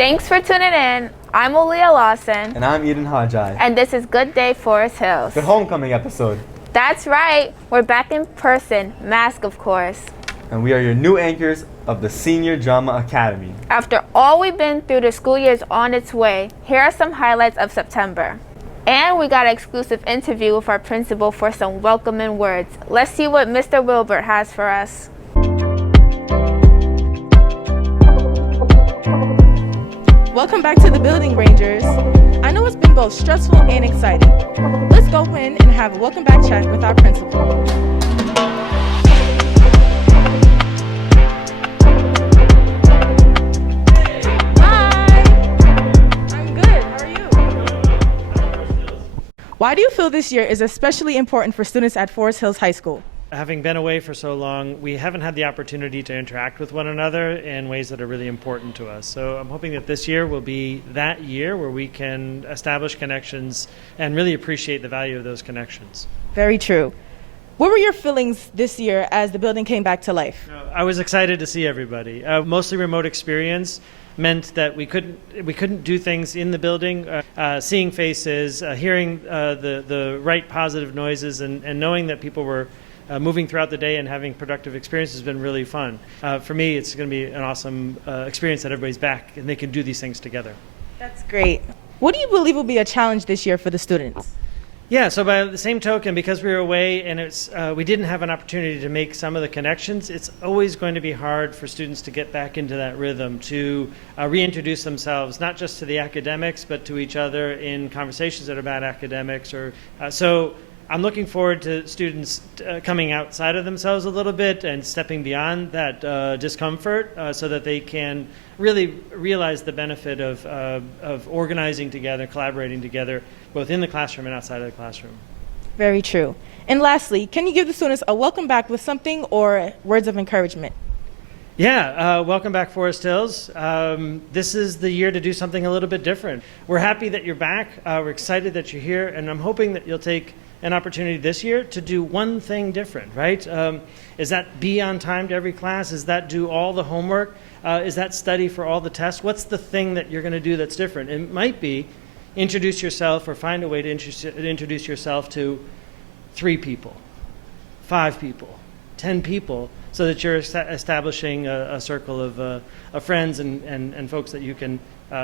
Thanks for tuning in. I'm Aaliyah Lawson. And I'm Eden Hajai. And this is Good Day Forest Hills. The homecoming episode. That's right. We're back in person, mask of course. And we are your new anchors of the Senior Drama Academy. After all we've been through, the school year is on its way. Here are some highlights of September. And we got an exclusive interview with our principal for some welcoming words. Let's see what Mr. Wilbur has for us. Welcome back to the building, Rangers. I know it's been both stressful and exciting. Let's go in and have a welcome back chat with our principal. Hi! I'm good. How are you? Why do you feel this year is especially important for students at Forest Hills High School? Having been away for so long, we haven't had the opportunity to interact with one another in ways that are really important to us. So I'm hoping that this year will be that year where we can establish connections and really appreciate the value of those connections. Very true. What were your feelings this year as the building came back to life? I was excited to see everybody. Mostly remote experience meant that we couldn't do things in the building. Seeing faces, hearing the right positive noises, and knowing that people were moving throughout the day and having productive experiences has been really fun. For me, it's going to be an awesome experience that everybody's back and they can do these things together. That's great. What do you believe will be a challenge this year for the students? Yeah, so by the same token, because we were away and we didn't have an opportunity to make some of the connections, it's always going to be hard for students to get back into that rhythm, to reintroduce themselves, not just to the academics, but to each other in conversations that are about academics. So I'm looking forward to students coming outside of themselves a little bit and stepping beyond that discomfort so that they can really realize the benefit of organizing together, collaborating together, both in the classroom and outside of the classroom. Very true. And lastly, can you give the students a welcome back with something or words of encouragement? Yeah, welcome back, Forest Hills. This is the year to do something a little bit different. We're happy that you're back. We're excited that you're here, and I'm hoping that you'll take an opportunity this year to do one thing different, right? Is that be on time to every class? Is that do all the homework? Is that study for all the tests? What's the thing that you're going to do that's different? It might be introduce yourself or find a way to introduce yourself to 3 people, 5 people, 10 people, so that you're establishing a circle of friends and folks that you can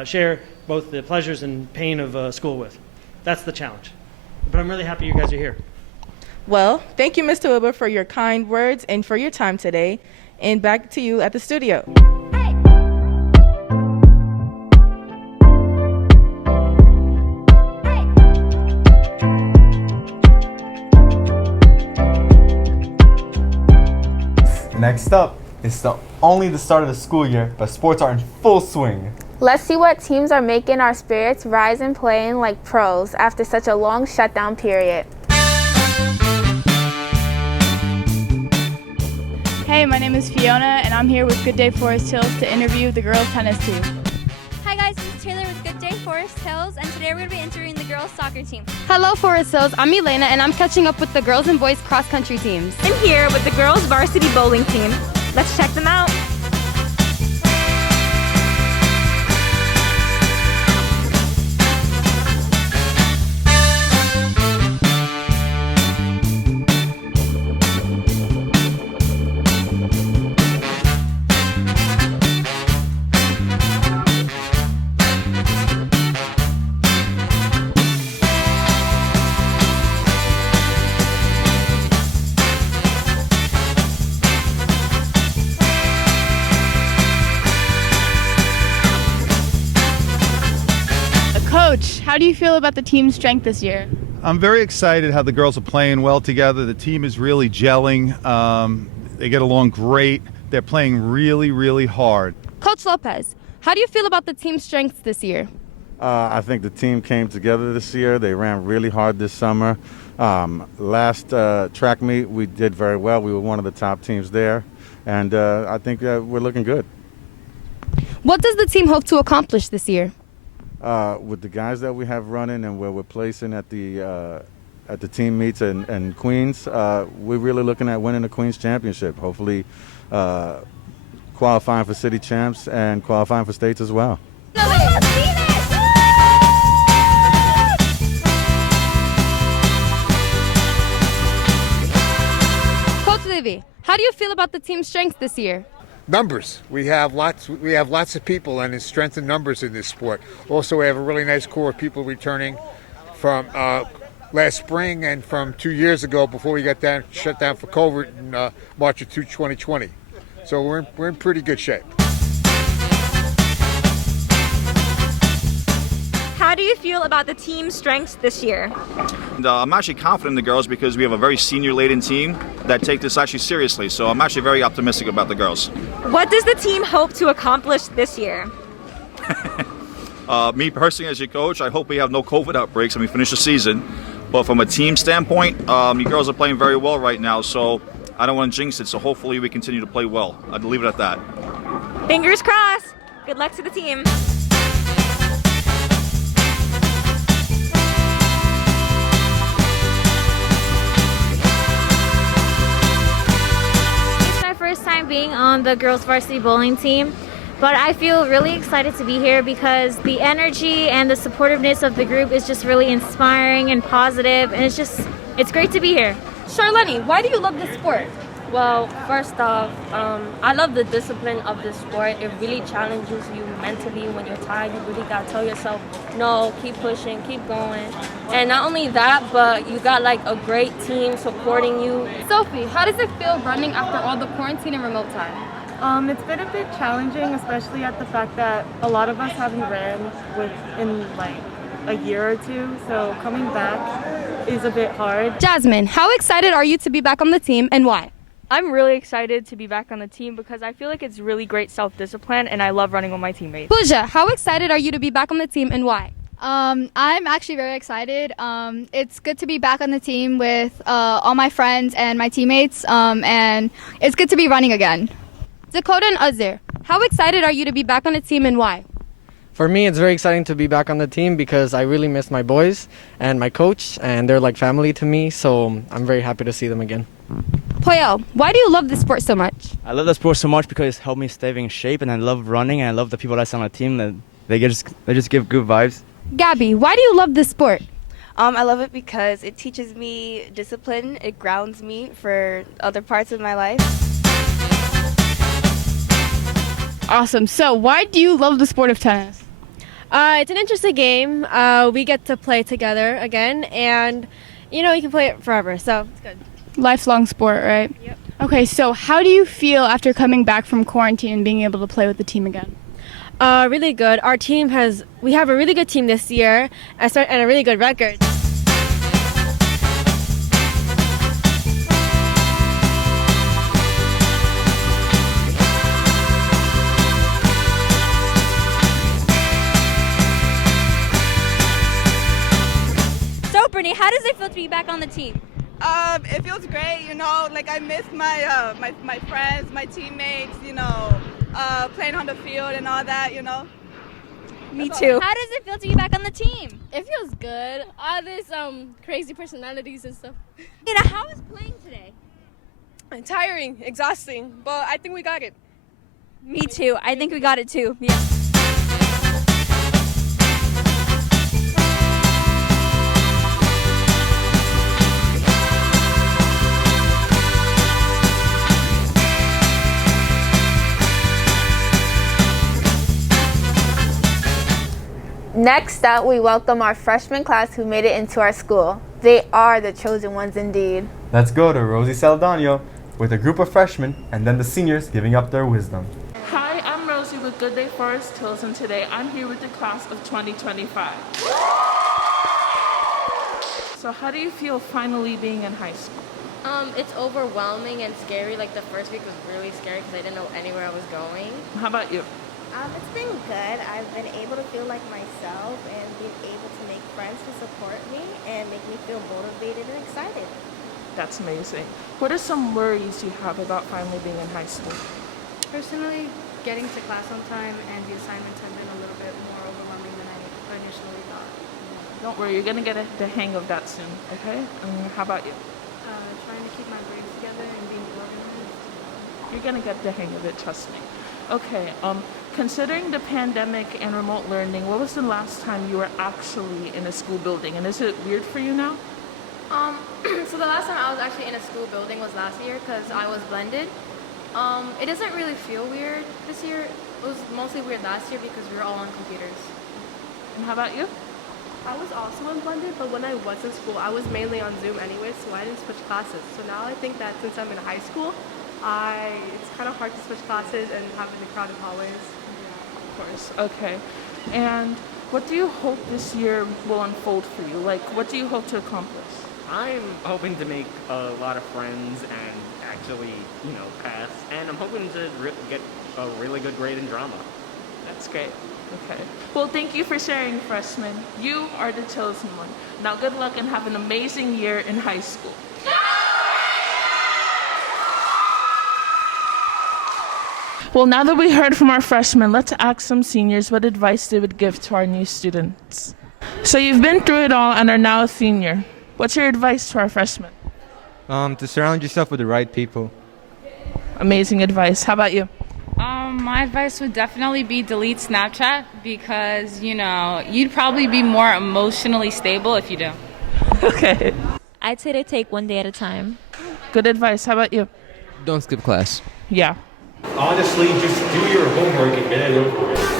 share both the pleasures and pain of school with. That's the challenge. But I'm really happy you guys are here. Well, thank you, Mr. Wilbur, for your kind words and for your time today. And back to you at the studio. Next up, it's only the start of the school year, but sports are in full swing. Let's see what teams are making our spirits rise and playing like pros after such a long shutdown period. Hey, my name is Fiona, and I'm here with Good Day Forest Hills to interview the girls' tennis team. Hi guys, this is Taylor with Good Day Forest Hills, and today we're going to be interviewing the girls' soccer team. Hello, Forest Hills. I'm Elena, and I'm catching up with the girls and boys cross-country teams. I'm here with the girls' varsity bowling team. Let's check them out. Coach, how do you feel about the team's strength this year? I'm very excited how the girls are playing well together. The team is really gelling. They get along great. They're playing really, really hard. Coach Lopez, how do you feel about the team's strengths this year? I think the team came together this year. They ran really hard this summer. Last track meet, we did very well. We were one of the top teams there, and I think we're looking good. What does the team hope to accomplish this year? With the guys that we have running and where we're placing at the team meets in Queens, we're really looking at winning the Queens Championship. Hopefully qualifying for city champs and qualifying for states as well. Livy, how do you feel about the team's strengths this year? Numbers. We have lots of people, and it's strength in numbers in this sport. Also, we have a really nice core of people returning from last spring and from 2 years ago before we got shut down for COVID in March of 2020. So we're in pretty good shape. How do you feel about the team's strengths this year? And, I'm actually confident in the girls because we have a very senior-laden team that take this actually seriously. So I'm actually very optimistic about the girls. What does the team hope to accomplish this year? Me personally, as your coach, I hope we have no COVID outbreaks and we finish the season. But from a team standpoint, you girls are playing very well right now. So I don't want to jinx it. So hopefully we continue to play well. I'd leave it at that. Fingers crossed. Good luck to the team. First time being on the girls varsity bowling team, but I feel really excited to be here because the energy and the supportiveness of the group is just really inspiring and positive, and it's great to be here. Charlene, why do you love this sport? Well, first off, I love the discipline of this sport. It really challenges you mentally. When you're tired, you really gotta tell yourself, no, keep pushing, keep going. And not only that, but you got like a great team supporting you. Sophie, how does it feel running after all the quarantine and remote time? It's been a bit challenging, especially at the fact that a lot of us haven't ran in like a year or two, so coming back is a bit hard. Jasmine, how excited are you to be back on the team and why? I'm really excited to be back on the team because I feel like it's really great self-discipline and I love running with my teammates. Pooja, how excited are you to be back on the team and why? I'm actually very excited. It's good to be back on the team with all my friends and my teammates, and it's good to be running again. Dakota and Azir, how excited are you to be back on the team and why? For me, it's very exciting to be back on the team because I really miss my boys and my coach, and they're like family to me, so I'm very happy to see them again. Poyel, why do you love this sport so much? I love the sport so much because it helped me stay in shape, and I love running, and I love the people that's on the team. That they just give good vibes. Gabby, why do you love this sport? I love it because it teaches me discipline. It grounds me for other parts of my life. Awesome. So why do you love the sport of tennis? It's an interesting game. We get to play together again, and you can play it forever, so it's good. Lifelong sport, right? Yep. Okay, so how do you feel after coming back from quarantine and being able to play with the team again? Really good. We have a really good team this year and a really good record. So, Brittany, how does it feel to be back on the team? It feels great, like I miss my friends, my teammates, playing on the field and all that, Me too. How does it feel to be back on the team? It feels good. All these crazy personalities and stuff. How was playing today? Tiring, exhausting, but I think we got it. Me too. I think we got it too. Yeah. Next up, we welcome our freshman class who made it into our school. They are the chosen ones indeed. Let's go to Rosie Saldano with a group of freshmen and then the seniors giving up their wisdom. Hi, I'm Rosie with Good Day Forest Hills, and today I'm here with the class of 2025. So how do you feel finally being in high school? It's overwhelming and scary. Like the first week was really scary because I didn't know anywhere I was going. How about you? It's been good. I've been able to feel like myself and been able to make friends who support me and make me feel motivated and excited. That's amazing. What are some worries you have about finally being in high school? Personally, getting to class on time and the assignments have been a little bit more overwhelming than I initially thought. Don't worry, you're going to get the hang of that soon, okay? How about you? Trying to keep my brains together and being organized. You're going to get the hang of it, trust me. Okay, considering the pandemic and remote learning, what was the last time you were actually in a school building? And is it weird for you now? So the last time I was actually in a school building was last year because I was blended. It doesn't really feel weird this year. It was mostly weird last year because we were all on computers. And how about you? I was also in blended, but when I was in school, I was mainly on Zoom anyway, so I didn't switch classes. So now I think that since I'm in high school, it's kind of hard to switch classes and having the crowded hallways. Of course. Okay. And what do you hope this year will unfold for you? Like, what do you hope to accomplish? I'm hoping to make a lot of friends and actually, pass. And I'm hoping to get a really good grade in drama. That's great. Okay. Well, thank you for sharing, freshmen. You are the chosen one. Now, good luck and have an amazing year in high school. Well, now that we heard from our freshmen, let's ask some seniors what advice they would give to our new students. So you've been through it all and are now a senior. What's your advice to our freshmen? To surround yourself with the right people. Amazing advice. How about you? My advice would definitely be delete Snapchat because, you'd probably be more emotionally stable if you do. Okay. I'd say to take one day at a time. Good advice. How about you? Don't skip class. Yeah. Honestly, just do your homework and get it over with.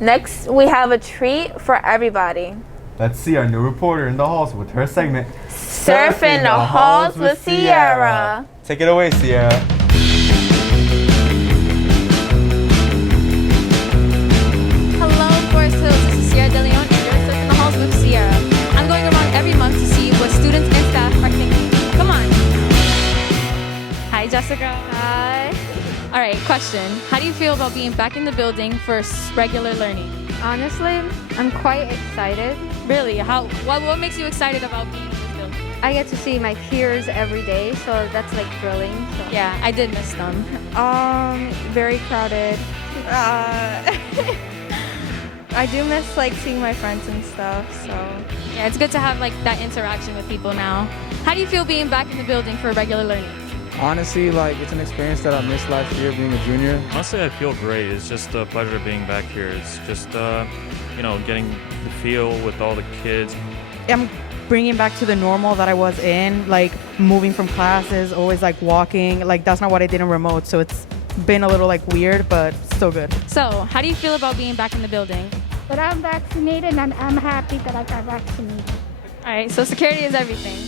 Next, we have a treat for everybody. Let's see our new reporter in the halls with her segment, Surfing the Halls with Sierra. Take it away, Sierra. Hello, Forest Hills. This is Sierra De Leon, and you're surfing the halls with Sierra. I'm going around every month to see what students and staff are thinking. Come on. Hi, Jessica. Hi. All right, question. How do you feel about being back in the building for regular learning? Honestly, I'm quite excited. Really? What makes you excited about being in this building? I get to see my peers every day, so that's like thrilling. So. Yeah, I did miss them. Very crowded. I do miss seeing my friends and stuff, so. Yeah, it's good to have that interaction with people now. How do you feel being back in the building for regular learning? Honestly, it's an experience that I missed last year being a junior. Honestly, I feel great. It's just a pleasure being back here. It's just, getting the feel with all the kids. I'm bringing back to the normal that I was in, moving from classes, always walking. That's not what I did in remote, so it's been a little weird, but still good. So, how do you feel about being back in the building? But I'm vaccinated and I'm happy that I got vaccinated. All right, so security is everything.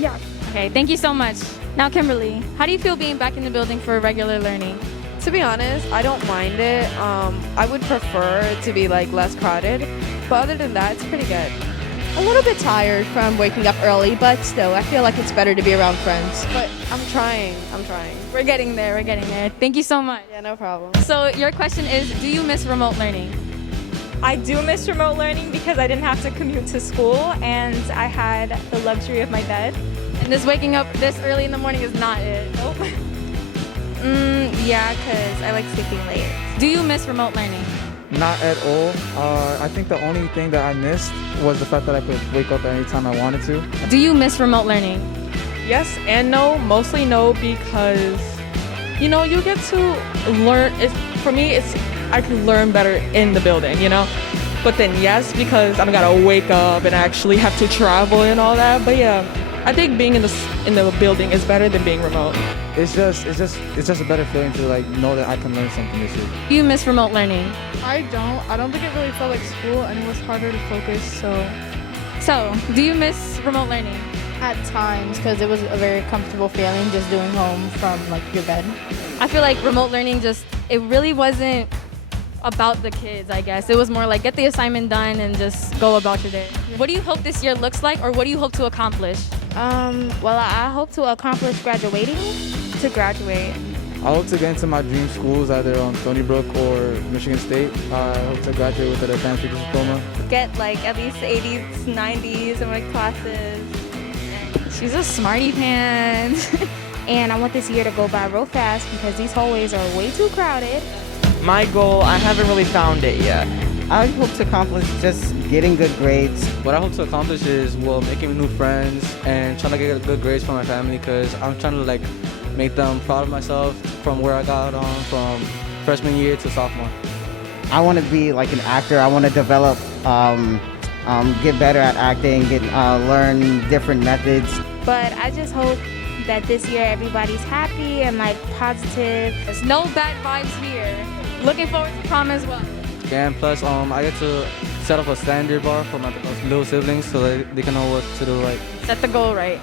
Yes. Okay, thank you so much. Now, Kimberly, how do you feel being back in the building for regular learning? To be honest, I don't mind it. I would prefer it to be less crowded, but other than that, it's pretty good. A little bit tired from waking up early, but still, I feel like it's better to be around friends. But I'm trying. We're getting there. Thank you so much. Yeah, no problem. So your question is, do you miss remote learning? I do miss remote learning because I didn't have to commute to school and I had the luxury of my bed. And this waking up this early in the morning is not it. Nope. Yeah, because I like sleeping late. Do you miss remote learning? Not at all. I think the only thing that I missed was the fact that I could wake up anytime I wanted to. Do you miss remote learning? Yes and no. Mostly no because, you get to learn. For me, I can learn better in the building, But then yes, because I gotta wake up and actually have to travel and all that. But yeah, I think being in the building is better than being remote. It's just a better feeling to know that I can learn something this year. Do you miss remote learning? I don't think it really felt like school, and it was harder to focus. So, do you miss remote learning? At times, because it was a very comfortable feeling just doing home from your bed. I feel like remote learning it really wasn't about the kids, I guess. It was more get the assignment done and just go about your day. What do you hope this year looks like, or what do you hope to accomplish? Well, I hope to accomplish graduate. I hope to get into my dream schools, either on Stony Brook or Michigan State. I hope to graduate with an advanced degree diploma. Get at least 80s, 90s in my classes. She's a smarty pants. And I want this year to go by real fast because these hallways are way too crowded. My goal, I haven't really found it yet. I hope to accomplish just getting good grades. What I hope to accomplish is, making new friends and trying to get good grades for my family because I'm trying to, make them proud of myself from where I got on, from freshman year to sophomore. I want to be like an actor. I want to develop, get better at acting, learn different methods. But I just hope that this year everybody's happy and like positive. There's no bad vibes here. Looking forward to prom as well. Yeah, and plus, I get to set up a standard bar for my little siblings so that they can know what to do right. Set the goal right.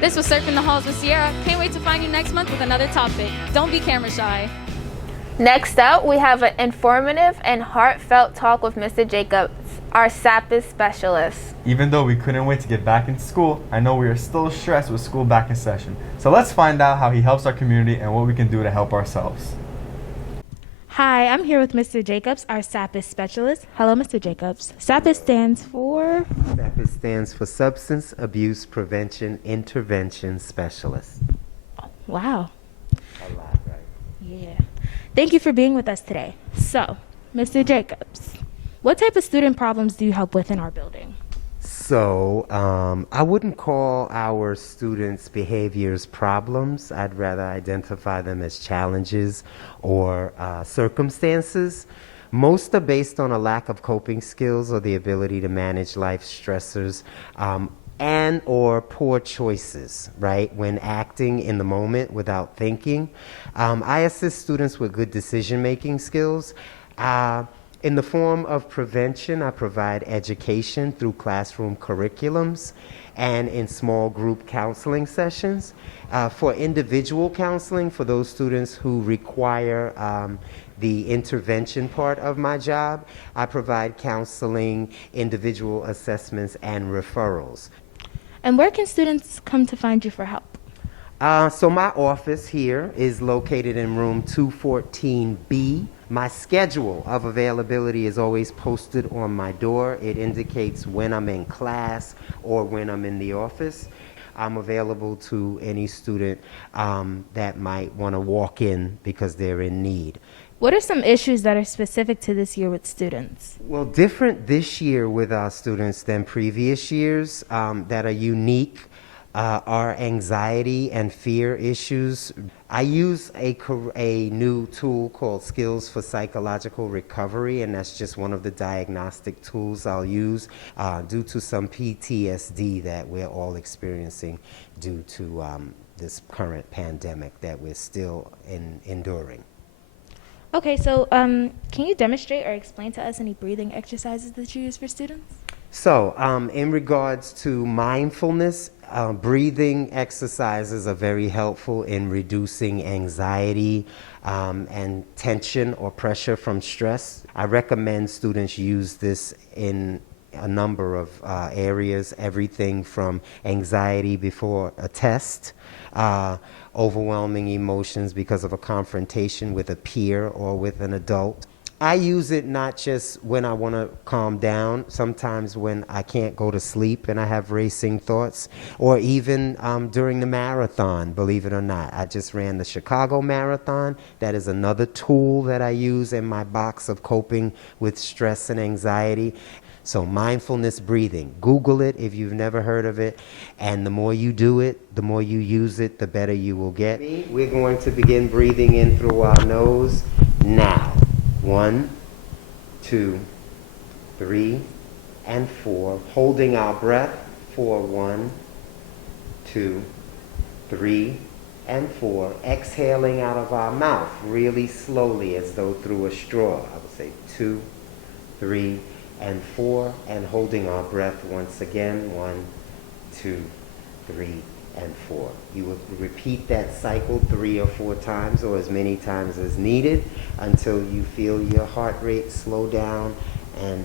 This was Surfing the Halls with Sierra. Can't wait to find you next month with another topic. Don't be camera shy. Next up, we have an informative and heartfelt talk with Mr. Jacobs, our SAPIS specialist. Even though we couldn't wait to get back into school, I know we are still stressed with school back in session. So let's find out how he helps our community and what we can do to help ourselves. Hi, I'm here with Mr. Jacobs, our SAPIS specialist. Hello, Mr. Jacobs. SAPIS stands for? SAPIS stands for Substance Abuse Prevention Intervention Specialist. Oh, wow. A lot, right? Yeah. Thank you for being with us today. So, Mr. Jacobs, what type of student problems do you help with in our building? So, I wouldn't call our students' behaviors problems. I'd rather identify them as challenges or circumstances. Most are based on a lack of coping skills or the ability to manage life stressors and or poor choices, right, when acting in the moment without thinking. I assist students with good decision-making skills. In the form of prevention, I provide education through classroom curriculums and in small group counseling sessions. For individual counseling, for those students who require the intervention part of my job, I provide counseling, individual assessments, and referrals. And where can students come to find you for help? So my office here is located in room 214B. My schedule of availability is always posted on my door. It indicates when I'm in class or when I'm in the office. I'm available to any student that might want to walk in because they're in need. What are some issues that are specific to this year with students? Well, different this year with our students than previous years that are unique are anxiety and fear issues. I use a new tool called Skills for Psychological Recovery, and that's just one of the diagnostic tools I'll use due to some PTSD that we're all experiencing due to this current pandemic that we're still enduring. Okay, so can you demonstrate or explain to us any breathing exercises that you use for students? So in regards to mindfulness, breathing exercises are very helpful in reducing anxiety and tension or pressure from stress. I recommend students use this in a number of areas, everything from anxiety before a test, overwhelming emotions because of a confrontation with a peer or with an adult. I use it not just when I want to calm down, sometimes when I can't go to sleep and I have racing thoughts, or even during the marathon, believe it or not. I just ran the Chicago Marathon. That is another tool that I use in my box of coping with stress and anxiety. So mindfulness breathing, Google it if you've never heard of it, and the more you do it, the more you use it, the better you will get. We're going to begin breathing in through our nose now. 1, 2, 3, and 4. Holding our breath for 1, 2, 3, and 4. Exhaling out of our mouth really slowly as though through a straw. I would say 2, 3, and 4. And holding our breath once again. 1, 2, 3, and 4. You will repeat that cycle 3 or 4 times or as many times as needed until you feel your heart rate slow down and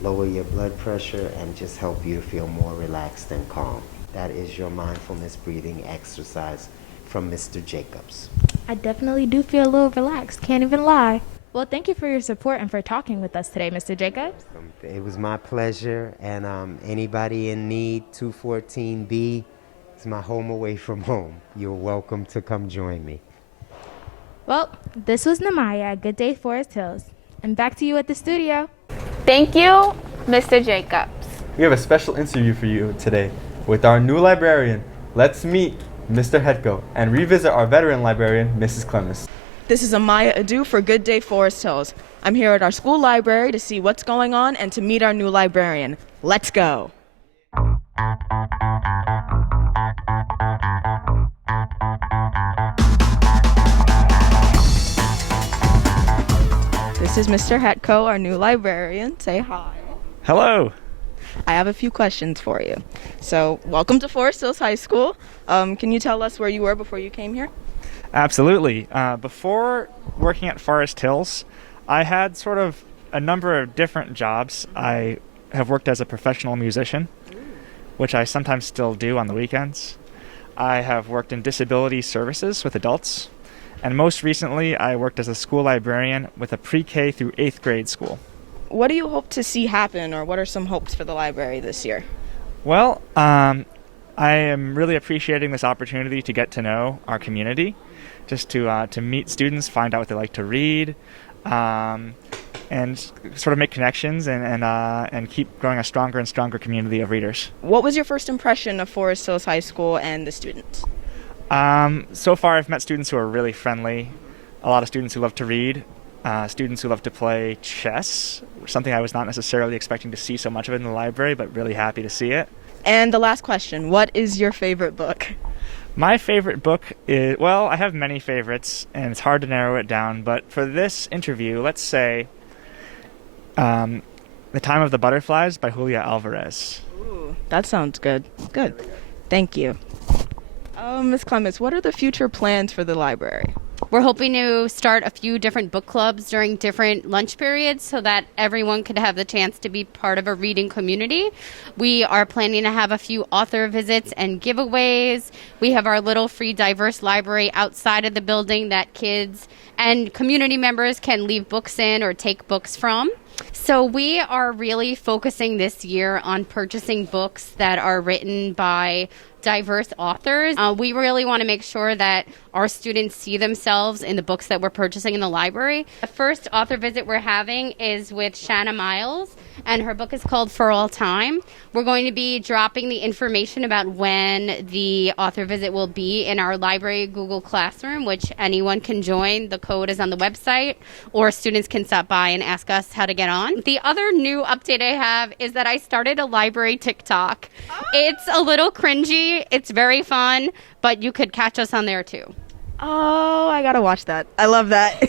lower your blood pressure and just help you to feel more relaxed and calm. That is your mindfulness breathing exercise from Mr. Jacobs. I definitely do feel a little relaxed, can't even lie. Well, thank you for your support and for talking with us today, Mr. Jacobs. It was my pleasure, and anybody in need, 214B, it's my home away from home. You're welcome to come join me. Well, this was Namaya, Good Day Forest Hills. And back to you at the studio. Thank you, Mr. Jacobs. We have a special interview for you today with our new librarian. Let's meet Mr. Hetko and revisit our veteran librarian, Mrs. Clemens. This is Amaya Adu for Good Day Forest Hills. I'm here at our school library to see what's going on and to meet our new librarian. Let's go. This is Mr. Hetko, our new librarian. Say hi. Hello. I have a few questions for you. So, welcome to Forest Hills High School. Can you tell us where you were before you came here? Absolutely. Before working at Forest Hills, I had sort of a number of different jobs. I have worked as a professional musician, which I sometimes still do on the weekends. I have worked in disability services with adults. And most recently, I worked as a school librarian with a pre-K through 8th grade school. What do you hope to see happen, or what are some hopes for the library this year? Well, I am really appreciating this opportunity to get to know our community, just to meet students, find out what they like to read, and sort of make connections and keep growing a stronger and stronger community of readers. What was your first impression of Forest Hills High School and the students? So far, I've met students who are really friendly, a lot of students who love to read, students who love to play chess, something I was not necessarily expecting to see so much of in the library, but really happy to see it. And the last question, what is your favorite book? My favorite book is, well, I have many favorites, and it's hard to narrow it down, but for this interview, let's say The Time of the Butterflies by Julia Alvarez. Ooh, that sounds good. Good. Thank you. Ms. Clements, what are the future plans for the library? We're hoping to start a few different book clubs during different lunch periods so that everyone could have the chance to be part of a reading community. We are planning to have a few author visits and giveaways. We have our little free diverse library outside of the building that kids and community members can leave books in or take books from. So we are really focusing this year on purchasing books that are written by diverse authors. We really want to make sure that our students see themselves in the books that we're purchasing in the library. The first author visit we're having is with Shanna Miles, and her book is called For All Time. We're going to be dropping the information about when the author visit will be in our library Google Classroom, which anyone can join. The code is on the website, or students can stop by and ask us how to get on. The other new update I have is that I started a library TikTok. It's a little cringy. It's very fun, but you could catch us on there too. Oh, I gotta watch that. I love that.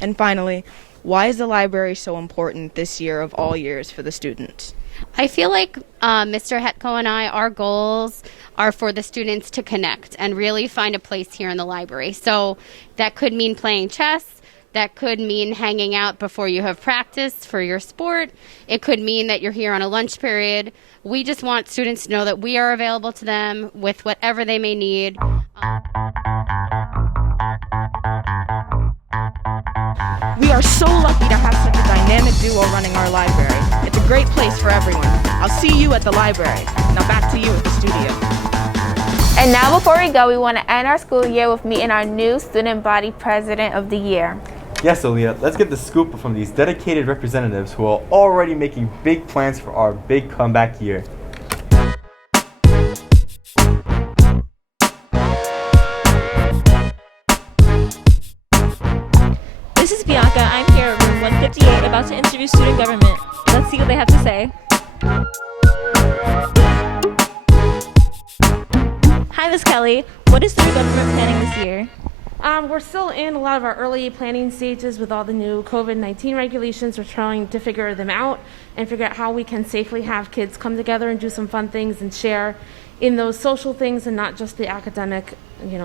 And finally, why is the library so important this year of all years for the students? I feel like Mr. Hetko and I, our goals are for the students to connect and really find a place here in the library. So that could mean playing chess. That could mean hanging out before you have practice for your sport. It could mean that you're here on a lunch period. We just want students to know that we are available to them with whatever they may need. We are so lucky to have such a dynamic duo running our library. It's a great place for everyone. I'll see you at the library. Now back to you at the studio. And now before we go, we want to end our school year with meeting our new student body president of the year. Yes, Aaliyah, let's get the scoop from these dedicated representatives who are already making big plans for our big comeback year. This is Bianca. I'm here at room 158 about to interview student government. Let's see what they have to say. Hi, Ms. Kelly. What is student government planning this year? We're still in a lot of our early planning stages with all the new COVID-19 regulations. We're trying to figure them out and figure out how we can safely have kids come together and do some fun things and share in those social things and not just the academic,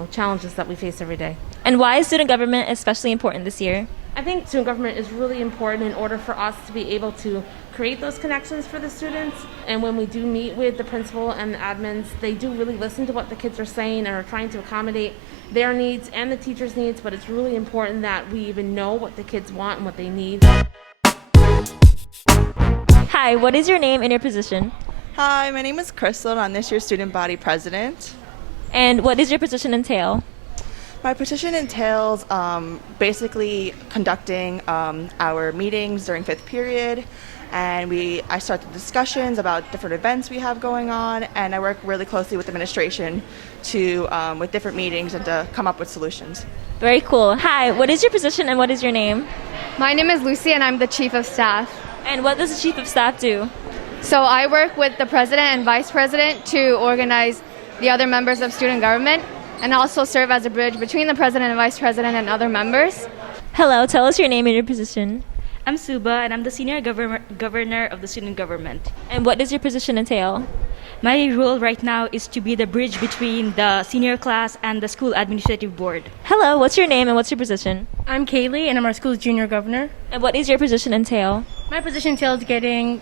challenges that we face every day. And why is student government especially important this year? I think student government is really important in order for us to be able to create those connections for the students. And when we do meet with the principal and the admins, they do really listen to what the kids are saying and are trying to accommodate their needs and the teachers' needs, but it's really important that we even know what the kids want and what they need. Hi, what is your name and your position? Hi, my name is Crystal and I'm this year's student body president. And what does your position entail? My position entails basically conducting our meetings during fifth period, and I start the discussions about different events we have going on, and I work really closely with administration with different meetings and to come up with solutions. Very cool. Hi, what is your position and what is your name? My name is Lucy and I'm the Chief of Staff. And what does the Chief of Staff do? So I work with the President and Vice President to organize the other members of student government and also serve as a bridge between the President and Vice President and other members. Hello, tell us your name and your position. I'm Suba and I'm the Senior Governor of the Student Government. And what does your position entail? My role right now is to be the bridge between the senior class and the school administrative board. Hello, what's your name and what's your position? I'm Kaylee and I'm our school's junior governor. And what does your position entail? My position entails getting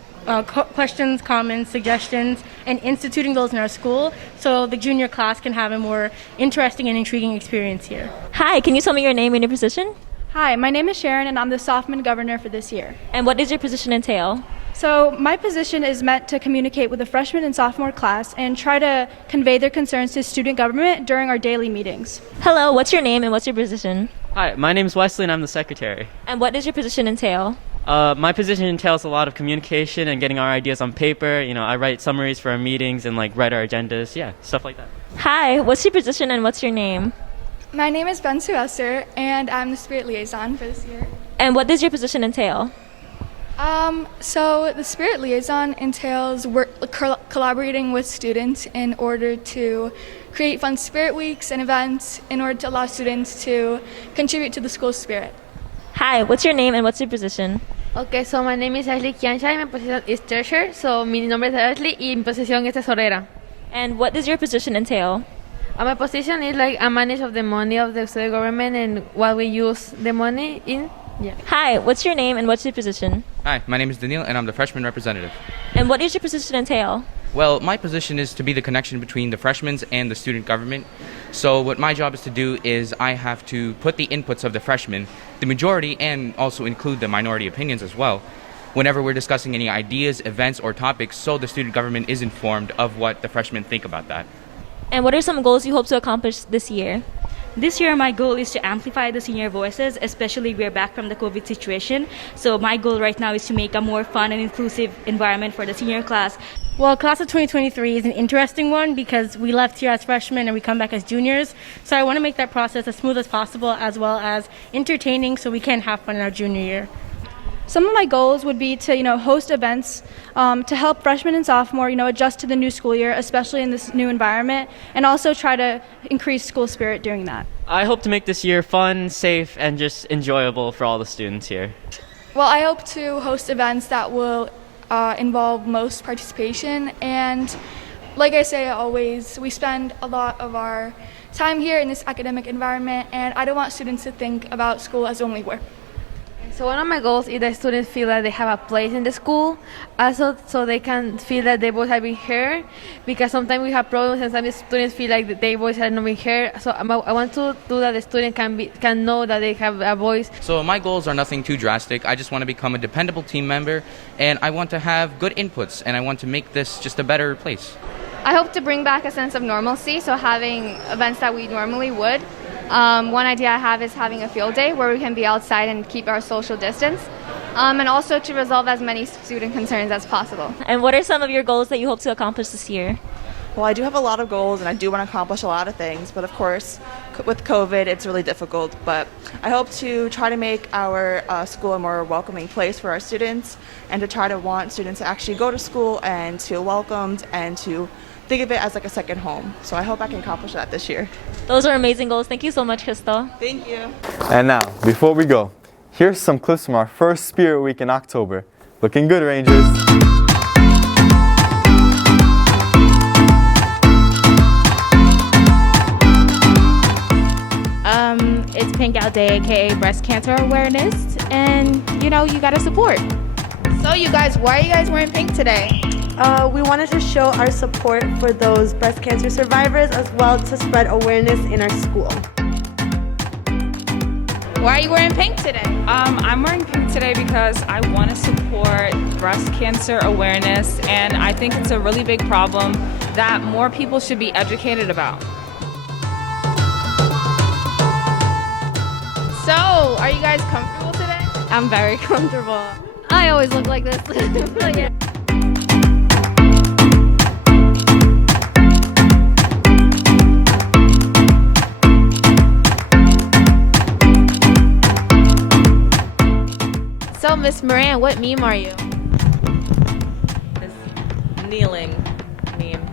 questions, comments, suggestions, and instituting those in our school so the junior class can have a more interesting and intriguing experience here. Hi, can you tell me your name and your position? Hi, my name is Sharon and I'm the sophomore governor for this year. And what does your position entail? So my position is meant to communicate with the freshman and sophomore class and try to convey their concerns to student government during our daily meetings. Hello, what's your name and what's your position? Hi, my name is Wesley and I'm the secretary. And what does your position entail? My position entails a lot of communication and getting our ideas on paper. You know, I write summaries for our meetings and write our agendas. Yeah, stuff like that. Hi, what's your position and what's your name? My name is Ben Suester and I'm the Spirit Liaison for this year. And what does your position entail? So the Spirit Liaison entails collaborating with students in order to create fun Spirit Weeks and events in order to allow students to contribute to the school spirit. Hi, what's your name and what's your position? Okay, so my name is Ashley Kiansha y mi posición is treasurer. So mi nombre es Ashley y mi posición es tesorera. And what does your position entail? My position is a manage of the money of the student government and what we use the money in. Yeah. Hi, what's your name and what's your position? Hi, my name is Daniil and I'm the freshman representative. And what does your position entail? Well, my position is to be the connection between the freshmen and the student government. So what my job is to do is I have to put the inputs of the freshmen, the majority, and also include the minority opinions as well, whenever we're discussing any ideas, events, or topics, so the student government is informed of what the freshmen think about that. And what are some goals you hope to accomplish this year? This year, my goal is to amplify the senior voices, especially we're back from the COVID situation. So my goal right now is to make a more fun and inclusive environment for the senior class. Well, class of 2023 is an interesting one because we left here as freshmen and we come back as juniors. So I want to make that process as smooth as possible as well as entertaining so we can have fun in our junior year. Some of my goals would be to, host events to help freshmen and sophomore, adjust to the new school year, especially in this new environment, and also try to increase school spirit during that. I hope to make this year fun, safe, and just enjoyable for all the students here. Well, I hope to host events that will involve most participation, and like I say always, we spend a lot of our time here in this academic environment, and I don't want students to think about school as only work. So one of my goals is that students feel that they have a place in the school, also so they can feel that their voice has been heard, because sometimes we have problems and some students feel like their voice has not been heard. So I want to do that the student can know that they have a voice. So my goals are nothing too drastic. I just want to become a dependable team member, and I want to have good inputs, and I want to make this just a better place. I hope to bring back a sense of normalcy, so having events that we normally would. One idea I have is having a field day where we can be outside and keep our social distance, and also to resolve as many student concerns as possible. And what are some of your goals that you hope to accomplish this year? Well, I do have a lot of goals and I do want to accomplish a lot of things, but of course, with COVID, it's really difficult. But I hope to try to make our school a more welcoming place for our students and to try to want students to actually go to school and feel welcomed and to think of it as a second home. So I hope I can accomplish that this year. Those are amazing goals. Thank you so much, Crystal. Thank you. And now, before we go, here's some clips from our first Spirit Week in October. Looking good, Rangers. It's Pink Out Day, aka Breast Cancer Awareness, and you gotta support. So you guys, why are you guys wearing pink today? We wanted to show our support for those breast cancer survivors as well to spread awareness in our school. Why are you wearing pink today? I'm wearing pink today because I want to support breast cancer awareness, and I think it's a really big problem that more people should be educated about. So, are you guys comfortable today? I'm very comfortable. I always look like this. Yeah. Miss Moran, what meme are you? Kneeling meme.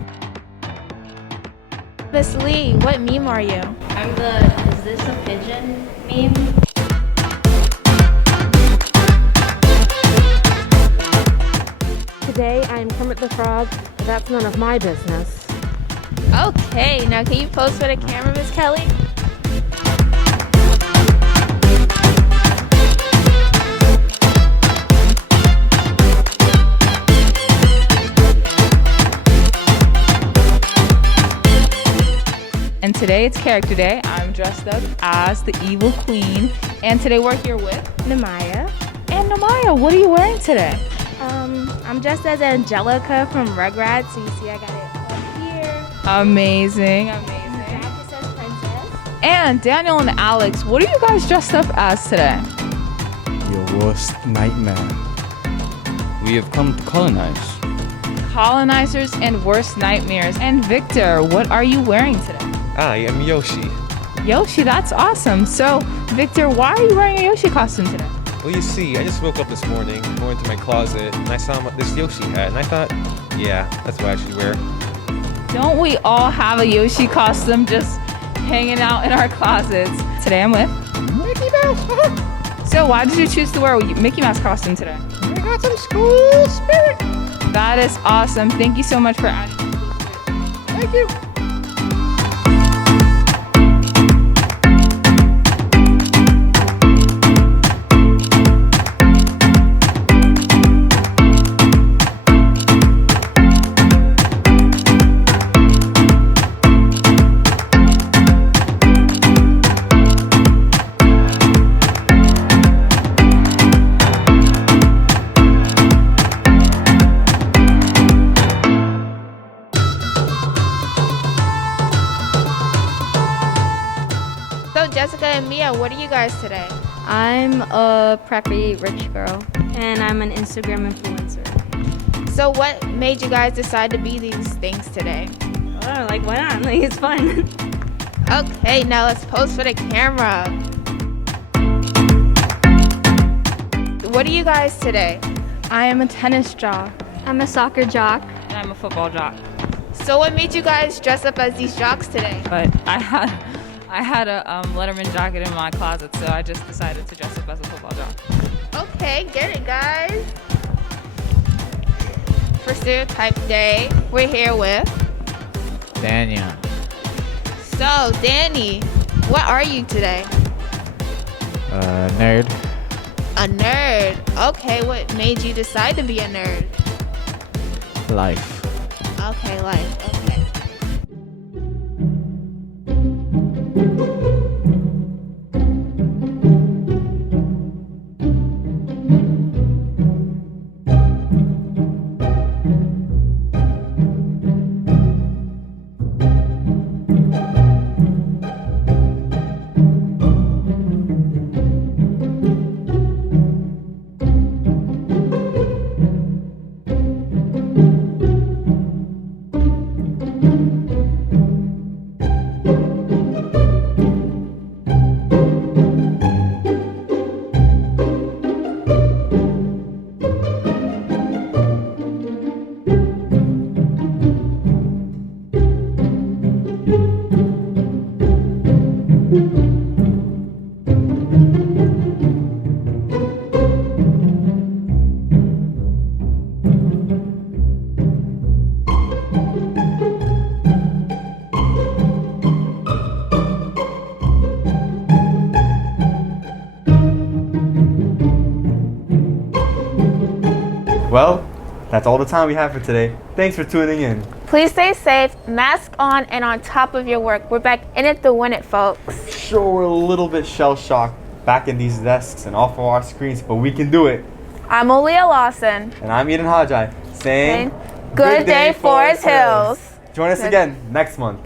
Miss Lee, what meme are you? I'm the is this a pigeon meme? Today I'm Kermit the Frog, but that's none of my business. Okay, now can you pose for the camera, Miss Kelly? And today it's character day. I'm dressed up as the evil queen. And today we're here with Namaya. And Namaya, what are you wearing today? I'm dressed as Angelica from Rugrats. So you see I got it up here. Amazing. Jacket says princess. And Daniel and Alex, what are you guys dressed up as today? Your worst nightmare. We have come to colonize. Colonizers and worst nightmares. And Victor, what are you wearing today? I am Yoshi. Yoshi, that's awesome. So, Victor, why are you wearing a Yoshi costume today? Well, you see, I just woke up this morning, going to my closet, and I saw this Yoshi hat, and I thought, yeah, that's what I should wear. Don't we all have a Yoshi costume just hanging out in our closets? Today I'm with Mickey Mouse. So why did you choose to wear a Mickey Mouse costume today? I got some school spirit. That is awesome. Thank you so much for adding. Thank you. Jessica and Mia, what are you guys today? I'm a preppy rich girl. And I'm an Instagram influencer. So what made you guys decide to be these things today? Oh, like why not? Like it's fun. Okay, now let's pose for the camera. What are you guys today? I am a tennis jock. I'm a soccer jock. And I'm a football jock. So what made you guys dress up as these jocks today? But I had a Letterman jacket in my closet, so I just decided to dress up as a football jock. Okay, get it, guys. For Stereotype Day, we're here with Daniel. So, Danny, what are you today? Nerd. A nerd. Okay, what made you decide to be a nerd? Life. Okay, life. Okay. Well, that's all the time we have for today. Thanks for tuning in. Please stay safe, mask on, and on top of your work. We're back in it to win it, folks. Sure, we're a little bit shell-shocked back in these desks and off of our screens, but we can do it. I'm Aaliyah Lawson. And I'm Eden Hajai, saying Good day, Forest Hills. Join us again next month.